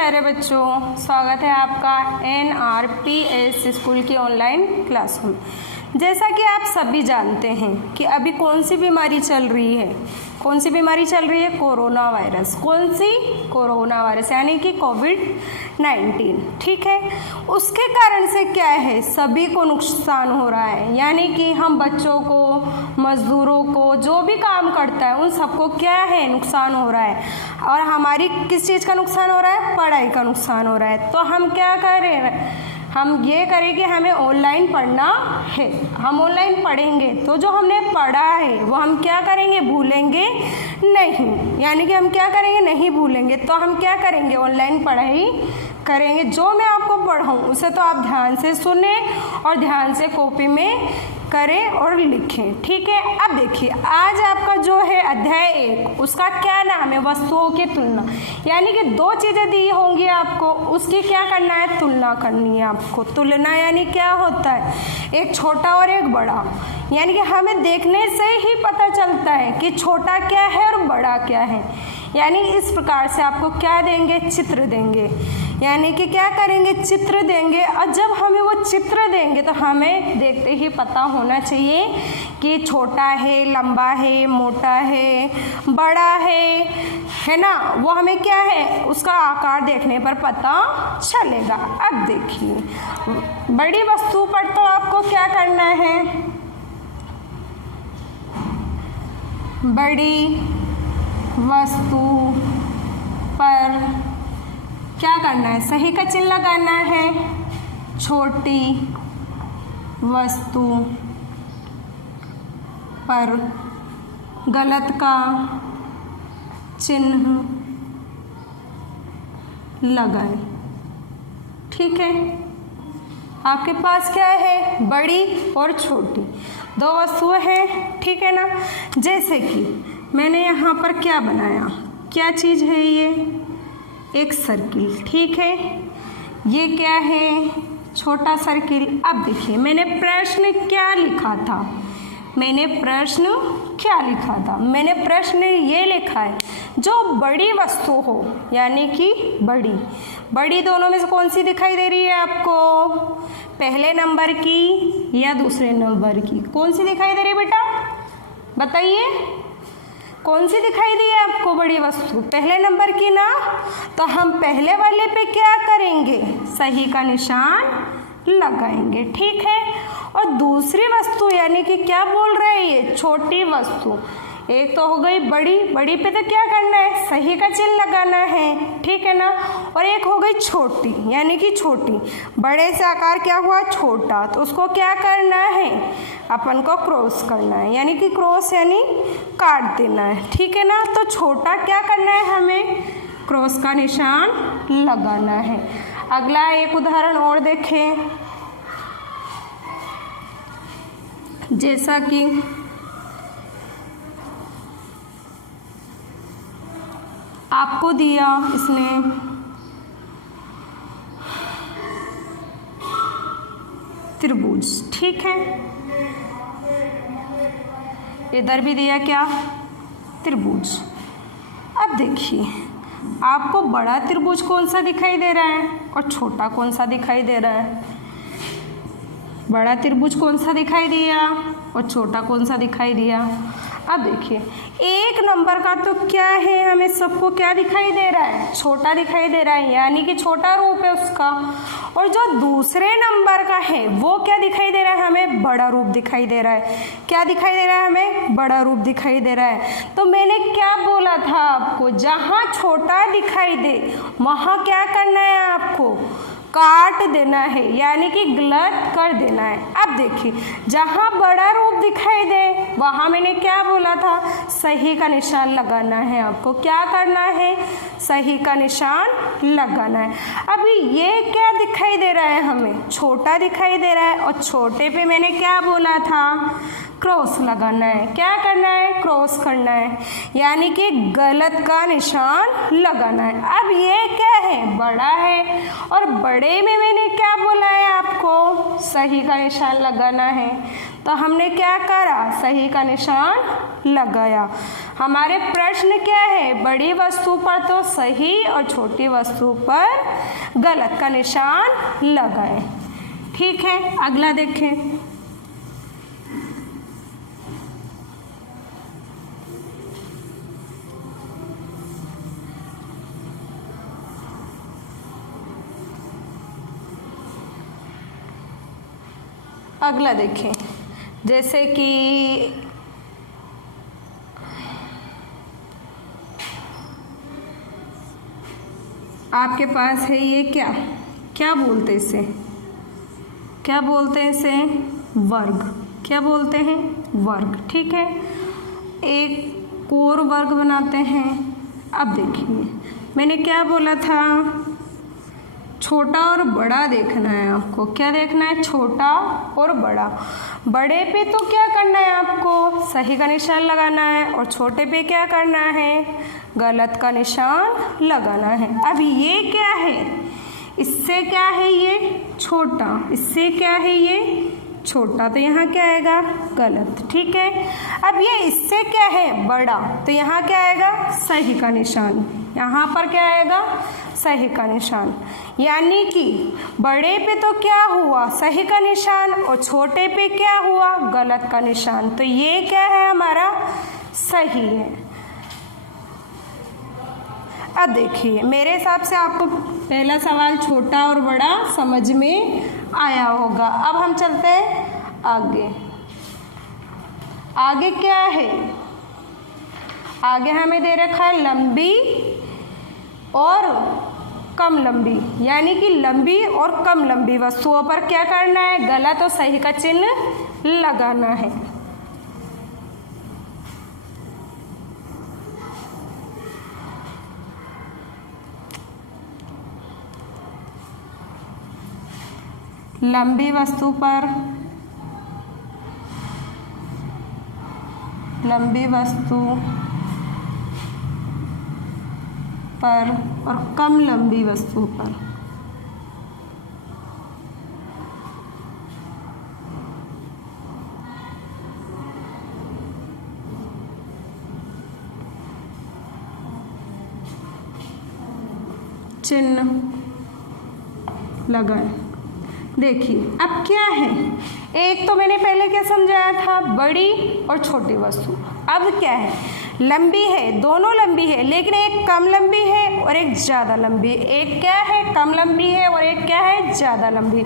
प्यारे बच्चों, स्वागत है आपका NRPS स्कूल की ऑनलाइन क्लास में। जैसा कि आप सभी जानते हैं कि अभी कौन सी बीमारी चल रही है, कौन सी बीमारी चल रही है? Corona virus. कौन सी? कोरोना वायरस यानी कि कोविड-19। ठीक है, उसके कारण से क्या है, सभी को नुकसान हो रहा है। यानी कि हम बच्चों को, मजदूरों को, जो भी काम करता है उन सबको क्या है, नुकसान हो रहा है। और हमारी किस चीज़ का नुकसान हो रहा है? पढ़ाई का नुकसान हो रहा है। तो हम क्या करें? हम ये करें कि हमें ऑनलाइन पढ़ना है। हम ऑनलाइन पढ़ेंगे तो जो हमने पढ़ा है वो हम क्या करेंगे? भूलेंगे नहीं। यानी कि हम क्या करेंगे? नहीं भूलेंगे। तो हम क्या करेंगे? ऑनलाइन पढ़ाई करेंगे। जो मैं आपको पढ़ाऊँ उसे तो आप ध्यान से सुने और ध्यान से कॉपी में करें और लिखें। ठीक है, अब देखिए आज आपका जो है अध्याय 1, उसका क्या नाम है? वस्तुओं की तुलना। यानी कि दो चीज़ें दी होंगी आपको, उसकी क्या करना है? तुलना करनी है आपको। तुलना यानी क्या होता है? एक छोटा और एक बड़ा। यानी कि हमें देखने से ही पता चलता है कि छोटा क्या है और बड़ा क्या है। यानी इस प्रकार से आपको क्या देंगे? चित्र देंगे। यानी कि क्या करेंगे? चित्र देंगे। और जब हमें वो चित्र देंगे तो हमें देखते ही पता होना चाहिए कि छोटा है, लंबा है, मोटा है, बड़ा है ना। वो हमें क्या है, उसका आकार देखने पर पता चलेगा। अब देखिए बड़ी वस्तु पर तो आपको क्या करना है? बड़ी वस्तु पर क्या करना है? सही का चिन्ह लगाना है। छोटी वस्तु पर गलत का चिन्ह लगाएं। ठीक है, आपके पास क्या है? बड़ी और छोटी दो वस्तुएं हैं। ठीक है ना। जैसे कि मैंने यहाँ पर क्या बनाया, क्या चीज़ है ये? एक सर्किल। ठीक है, ये क्या है? छोटा सर्किल। अब देखिए मैंने प्रश्न क्या लिखा था? मैंने प्रश्न क्या लिखा था? मैंने प्रश्न ये लिखा है, जो बड़ी वस्तु हो, यानी कि बड़ी दोनों में से कौन सी दिखाई दे रही है आपको? पहले नंबर की या दूसरे नंबर की? कौन सी दिखाई दे रही है बेटा? बताइए, कौन सी दिखाई दी है आपको? बड़ी वस्तु पहले नंबर की ना। तो हम पहले वाले पे क्या करेंगे? सही का निशान लगाएंगे। ठीक है, और दूसरी वस्तु यानी कि क्या बोल रहे हैं ये? छोटी वस्तु। एक तो हो गई बड़ी पे तो क्या करना है? सही का चिन्ह लगाना है। ठीक है ना। और एक हो गई छोटी, यानी कि छोटी। बड़े से आकार क्या हुआ? छोटा। तो उसको क्या करना है? अपन को क्रॉस करना है। यानी कि क्रॉस यानी काट देना है। ठीक है ना। तो छोटा क्या करना है? हमें क्रॉस का निशान लगाना है। अगला एक उदाहरण और देखें। जैसा कि आपको दिया इसने त्रिभुज। ठीक है, इधर भी दिया क्या? त्रिभुज। अब देखिए आपको बड़ा त्रिभुज कौन सा दिखाई दे रहा है और छोटा कौन सा दिखाई दे रहा है? बड़ा त्रिभुज कौन सा दिखाई दिया और छोटा कौन सा दिखाई दिया? अब देखिए एक नंबर का तो क्या है, हमें सबको क्या दिखाई दे रहा है? छोटा दिखाई दे रहा है, यानी कि छोटा रूप है उसका। और जो दूसरे नंबर का है वो क्या दिखाई दे रहा है? हमें बड़ा रूप दिखाई दे रहा है। क्या दिखाई दे रहा है? हमें बड़ा रूप दिखाई दे रहा है। तो मैंने क्या बोला था आपको? जहाँ छोटा दिखाई दे वहाँ क्या करना है आपको? काट देना है, यानी कि गलत कर देना है। अब देखिए जहाँ बड़ा रूप दिखाई दे वहाँ मैंने क्या बोला था? सही का निशान लगाना है। आपको क्या करना है? सही का निशान लगाना है। अभी ये क्या दिखाई दे रहा है? हमें छोटा दिखाई दे रहा है और छोटे पे मैंने क्या बोला था? क्रॉस लगाना है। क्या करना है? क्रॉस करना है, यानी कि गलत का निशान लगाना है। अब ये क्या है? बड़ा है, और बड़े में मैंने क्या बोला है आपको? सही का निशान लगाना है। तो हमने क्या करा? सही का निशान लगाया। हमारे प्रश्न क्या है, बड़ी वस्तु पर तो सही और छोटी वस्तु पर गलत का निशान लगाए। ठीक है, अगला देखें। अगला देखें, जैसे कि आपके पास है ये क्या बोलते हैं इसे, क्या बोलते हैं इसे, वर्ग। क्या बोलते हैं, वर्ग। ठीक है, एक और वर्ग बनाते हैं। अब देखिए मैंने क्या बोला था, छोटा और बड़ा देखना है आपको। क्या देखना है, छोटा और बड़ा। बड़े पे तो क्या करना है आपको, सही का निशान लगाना है, और छोटे पे क्या करना है, गलत का निशान लगाना है। अब ये क्या है, इससे क्या है, ये छोटा, इससे क्या है, ये छोटा, तो यहाँ क्या आएगा, गलत। ठीक है, अब ये इससे क्या है, बड़ा, तो यहाँ क्या आएगा, सही का निशान। यहाँ पर क्या आएगा, सही का निशान। यानी कि बड़े पे तो क्या हुआ, सही का निशान, और छोटे पे क्या हुआ, गलत का निशान। तो ये क्या है, हमारा सही है। अब देखिए मेरे हिसाब से आपको पहला सवाल छोटा और बड़ा समझ में आया होगा। अब हम चलते हैं आगे। आगे क्या है, आगे हमें दे रखा है लंबी और कम लंबी, यानी कि लंबी और कम लंबी वस्तुओं पर क्या करना है, गलत और सही का चिन्ह लगाना है। लंबी वस्तु पर, लंबी वस्तु पर और कम लंबी वस्तु पर चिन्ह लगाएं। देखिए अब क्या है, एक तो मैंने पहले क्या समझाया था, बड़ी और छोटी वस्तु। अब क्या है, लंबी है, दोनों लंबी है, लेकिन एक कम लंबी है और एक ज़्यादा लंबी। एक क्या है, कम लंबी है, और एक क्या है, ज़्यादा लंबी।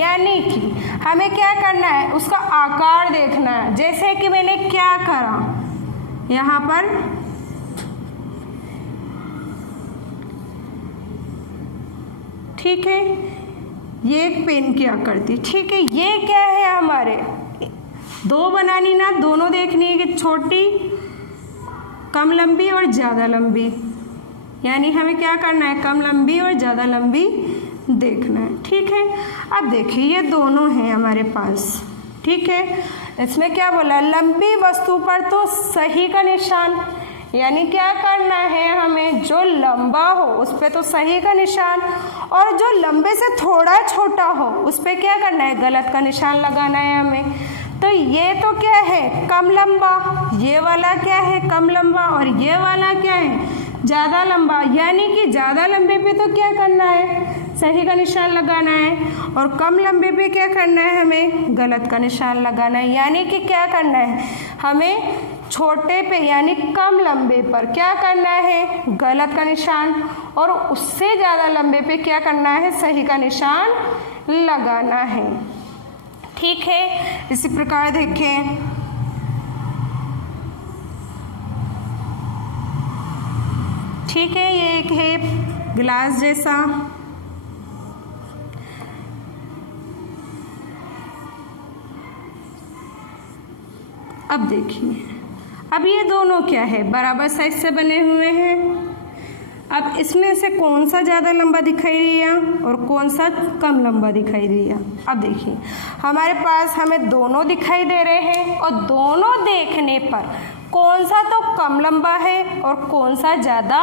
यानी कि हमें क्या करना है, उसका आकार देखना है। जैसे कि मैंने क्या करा, यहाँ पर ठीक है, ये एक पेन की आकृति। ठीक है, ये क्या है, हमारे दो बनानी ना, दोनों देखनी है कि छोटी, कम लंबी और ज़्यादा लंबी। यानी हमें क्या करना है, कम लंबी और ज़्यादा लंबी देखना है। ठीक है, अब देखिए ये दोनों हैं हमारे पास। ठीक है, इसमें क्या बोला, लंबी वस्तु पर तो सही का निशान, यानी क्या करना है हमें, जो लंबा हो उस पर तो सही का निशान, और जो लंबे से थोड़ा छोटा हो उस पर क्या करना है, गलत का निशान लगाना है हमें। तो ये तो क्या है, कम लंबा, ये वाला क्या है, कम लंबा, और ये वाला क्या है, ज़्यादा लंबा। यानी कि ज़्यादा लंबे पे तो क्या करना है, सही का निशान लगाना है, और कम लंबे पे क्या करना है, हमें गलत का निशान लगाना है। यानी कि क्या करना है, हमें छोटे पे यानी कम लंबे पर क्या करना है, गलत का निशान, और उससे ज़्यादा लंबे पे क्या करना है, सही का निशान लगाना है। ठीक है, इसी प्रकार देखें, ठीक है, ये एक है गिलास जैसा। अब देखिए, अब ये दोनों क्या है, बराबर साइज से बने हुए हैं। अब इसमें से कौन सा ज़्यादा लंबा दिखाई दिया और कौन सा कम लंबा दिखाई दिया। अब देखिए हमारे पास हमें दोनों दिखाई दे रहे हैं, और दोनों देखने पर कौन सा तो कम लंबा है और कौन सा ज़्यादा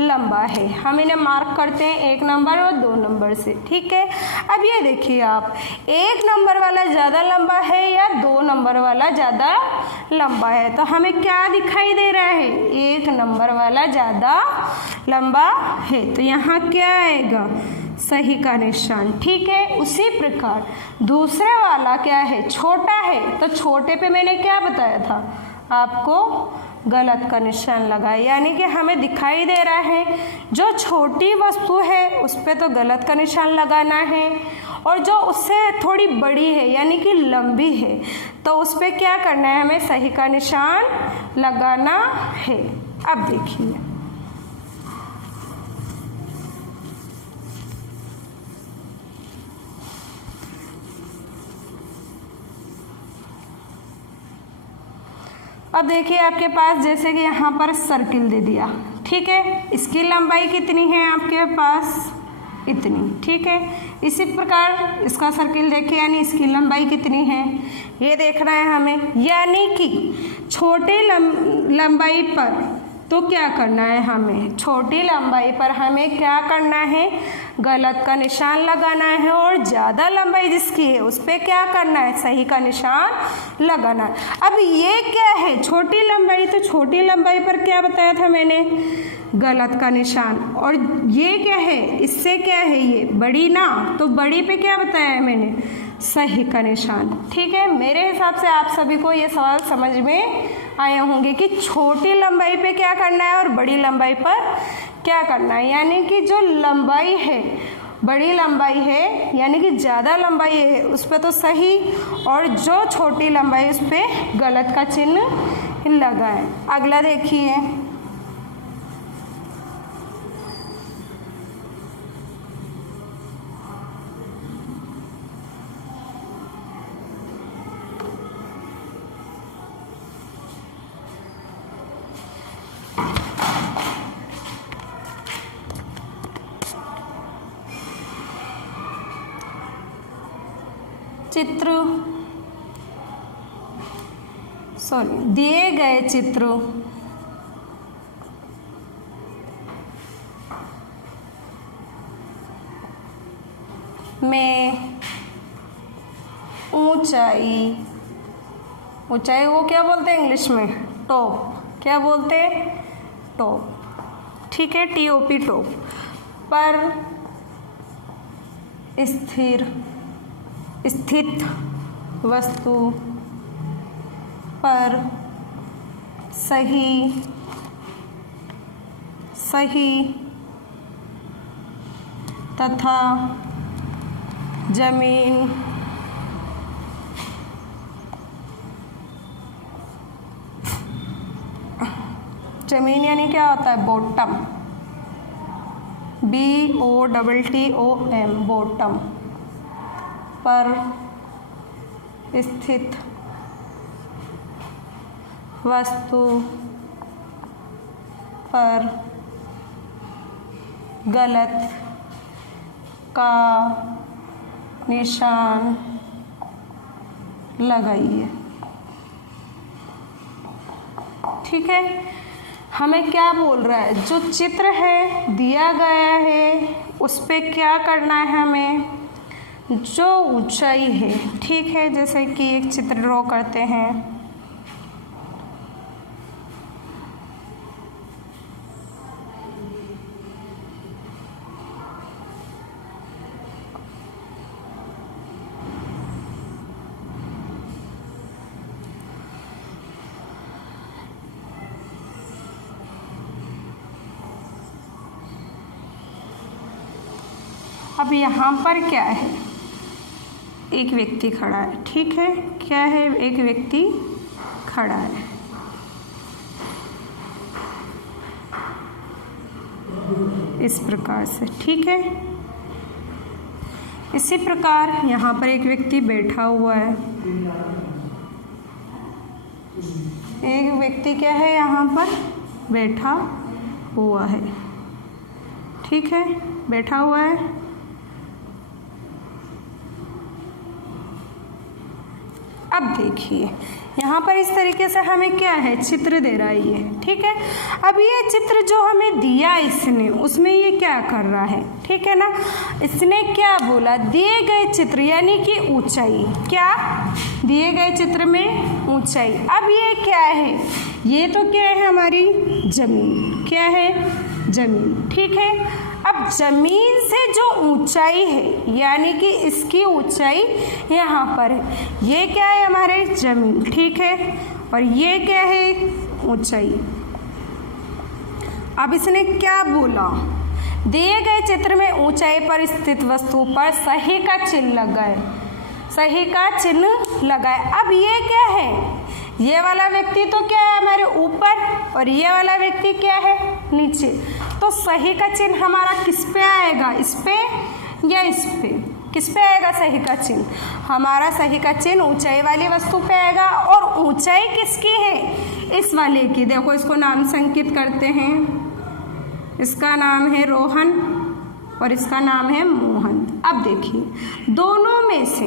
लंबा है। हम इन्हें मार्क करते हैं 1 नंबर और 2 नंबर से, ठीक है। अब ये देखिए आप, 1 नंबर वाला ज़्यादा लंबा है या 2 नंबर वाला ज़्यादा लंबा है, तो हमें क्या दिखाई दे रहा है, 1 नंबर वाला ज़्यादा लंबा है, तो यहाँ क्या आएगा, सही का निशान, ठीक है। उसी प्रकार दूसरे वाला क्या है, छोटा है, तो छोटे पे मैंने क्या बताया था आपको, गलत का निशान लगाया, यानी कि हमें दिखाई दे रहा है जो छोटी वस्तु है उस पे तो गलत का निशान लगाना है, और जो उससे थोड़ी बड़ी है यानी कि लंबी है तो उस पे क्या करना है, हमें सही का निशान लगाना है। अब देखिए, अब देखिए आपके पास जैसे कि यहाँ पर सर्किल दे दिया, ठीक है, इसकी लंबाई कितनी है आपके पास, इतनी, ठीक है। इसी प्रकार इसका सर्किल देखिए, यानी इसकी लंबाई कितनी है ये देखना है हमें, यानी कि छोटे लंबाई पर तो क्या करना है, हमें छोटी लंबाई पर हमें क्या करना है, गलत का निशान लगाना है, और ज़्यादा लंबाई जिसकी है उस पर क्या करना है, सही का निशान लगाना है। अब ये क्या है, छोटी लंबाई, तो छोटी लंबाई पर क्या बताया था मैंने, गलत का निशान, और ये क्या है, इससे क्या है, ये बड़ी ना, तो बड़ी पे क्या बताया है मैंने, सही का निशान, ठीक है। मेरे हिसाब से आप सभी को ये सवाल समझ में आए होंगे कि छोटी लंबाई पे क्या करना है और बड़ी लंबाई पर क्या करना है, यानी कि जो लंबाई है, बड़ी लंबाई है यानी कि ज़्यादा लंबाई है उस पर तो सही, और जो छोटी लंबाई उस पर गलत का चिन्ह लगाएं। अगला देखिए, दिए गए चित्र में ऊंचाई वो क्या बोलते हैं इंग्लिश में, टॉप, क्या बोलते हैं, टॉप, ठीक है, TOP, टॉप पर स्थित वस्तु पर सही तथा जमीन यानी क्या होता है, बॉटम, BOTTOM, बॉटम पर स्थित वस्तु पर गलत का निशान लगाइए, ठीक है। हमें क्या बोल रहा है, जो चित्र है दिया गया है उस पे क्या करना है, हमें जो ऊंचाई है, ठीक है, जैसे कि एक चित्र ड्रॉ करते हैं, अब यहाँ पर क्या है, एक व्यक्ति खड़ा है, ठीक है, क्या है, एक व्यक्ति खड़ा है, इस प्रकार से, ठीक है। इसी प्रकार यहाँ पर एक व्यक्ति बैठा हुआ है, एक व्यक्ति क्या है यहाँ पर बैठा हुआ है, ठीक है, बैठा हुआ है। अब देखिए यहाँ पर इस तरीके से हमें क्या है, चित्र दे रहा है ये, ठीक है। अब ये चित्र जो हमें दिया इसने, उसमें ये क्या कर रहा है, ठीक है ना। इसने क्या बोला, दिए गए चित्र यानी कि ऊंचाई, क्या दिए गए चित्र में ऊंचाई। अब ये क्या है, ये तो क्या है हमारी जमीन, क्या है जमीन, ठीक है। अब जमीन से जो ऊंचाई है यानी कि इसकी ऊंचाई यहाँ पर है, ये क्या है हमारे जमीन, ठीक है। और ये क्या है ऊंचाई। अब इसने क्या बोला, दिए गए चित्र में ऊंचाई पर स्थित वस्तु पर सही का चिन्ह लगाए, सही का चिन्ह लगाए। अब ये क्या है, ये वाला व्यक्ति तो क्या है हमारे ऊपर और ये वाला व्यक्ति क्या है नीचे, तो सही का चिन्ह हमारा किस पे आएगा, इस पे या इस पे, किस पे आएगा सही का चिन्ह, हमारा सही का चिन्ह ऊंचाई वाली वस्तु पे आएगा। और ऊंचाई किसकी है, इस वाले की। देखो इसको नाम संकित करते हैं, इसका नाम है रोहन और इसका नाम है मोहन। अब देखिए दोनों में से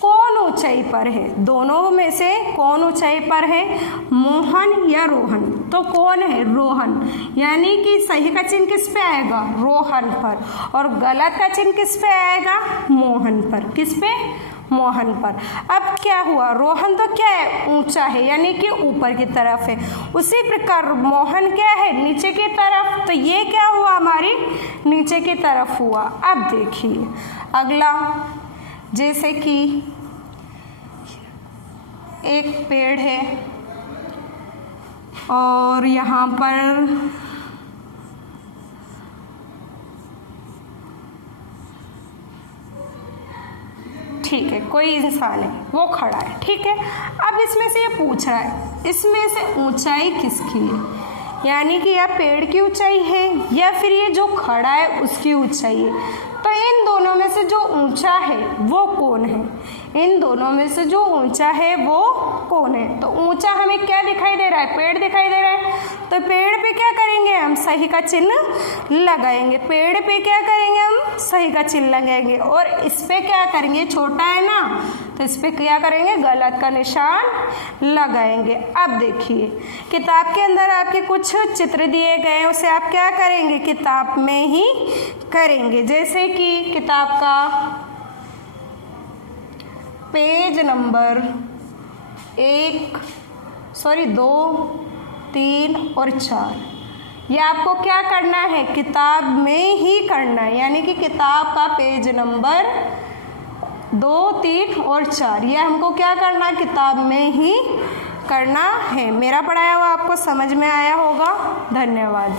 कौन ऊंचाई पर है, दोनों में से कौन ऊंचाई पर है, मोहन या रोहन। तो कौन है, रोहन, यानी कि सही का चिन्ह किस पे आएगा, रोहन पर, और गलत का चिन्ह किस पे आएगा, मोहन पर, किस पे, मोहन पर। अब क्या हुआ, रोहन तो क्या है ऊंचा है यानी कि ऊपर की तरफ है, उसी प्रकार मोहन क्या है नीचे की तरफ, तो ये क्या हुआ हमारी नीचे की तरफ हुआ। अब देखिए अगला, जैसे कि एक पेड़ है और यहाँ पर ठीक है कोई इंसान है वो खड़ा है, ठीक है। अब इसमें से ये पूछ रहा है इसमें से ऊंचाई किसकी है, यानी कि यह पेड़ की ऊंचाई है या फिर ये जो खड़ा है उसकी ऊंचाई है। तो इन दोनों में से जो ऊंचा है वो कौन है, इन दोनों में से जो ऊंचा है वो कौन है। तो ऊंचा हमें क्या दिखाई दे रहा है, पेड़ दिखाई दे रहा है। तो पेड़ पे क्या करेंगे हम, सही का चिन्ह लगाएंगे, पेड़ पे क्या करेंगे हम, सही का चिन्ह लगाएंगे। और इस पे क्या करेंगे, छोटा है ना, तो इस पे क्या करेंगे, गलत का निशान लगाएंगे। अब देखिए किताब के अंदर आपके कुछ चित्र दिए गए हैं, उसे आप क्या करेंगे, किताब में ही करेंगे। जैसे कि किताब का पेज नंबर 2, 3 और 4, ये आपको क्या करना है, किताब में ही करना है, यानी कि किताब का पेज नंबर 2, 3 और 4 ये हमको क्या करना है, किताब में ही करना है। मेरा पढ़ाया हुआ आपको समझ में आया होगा। धन्यवाद।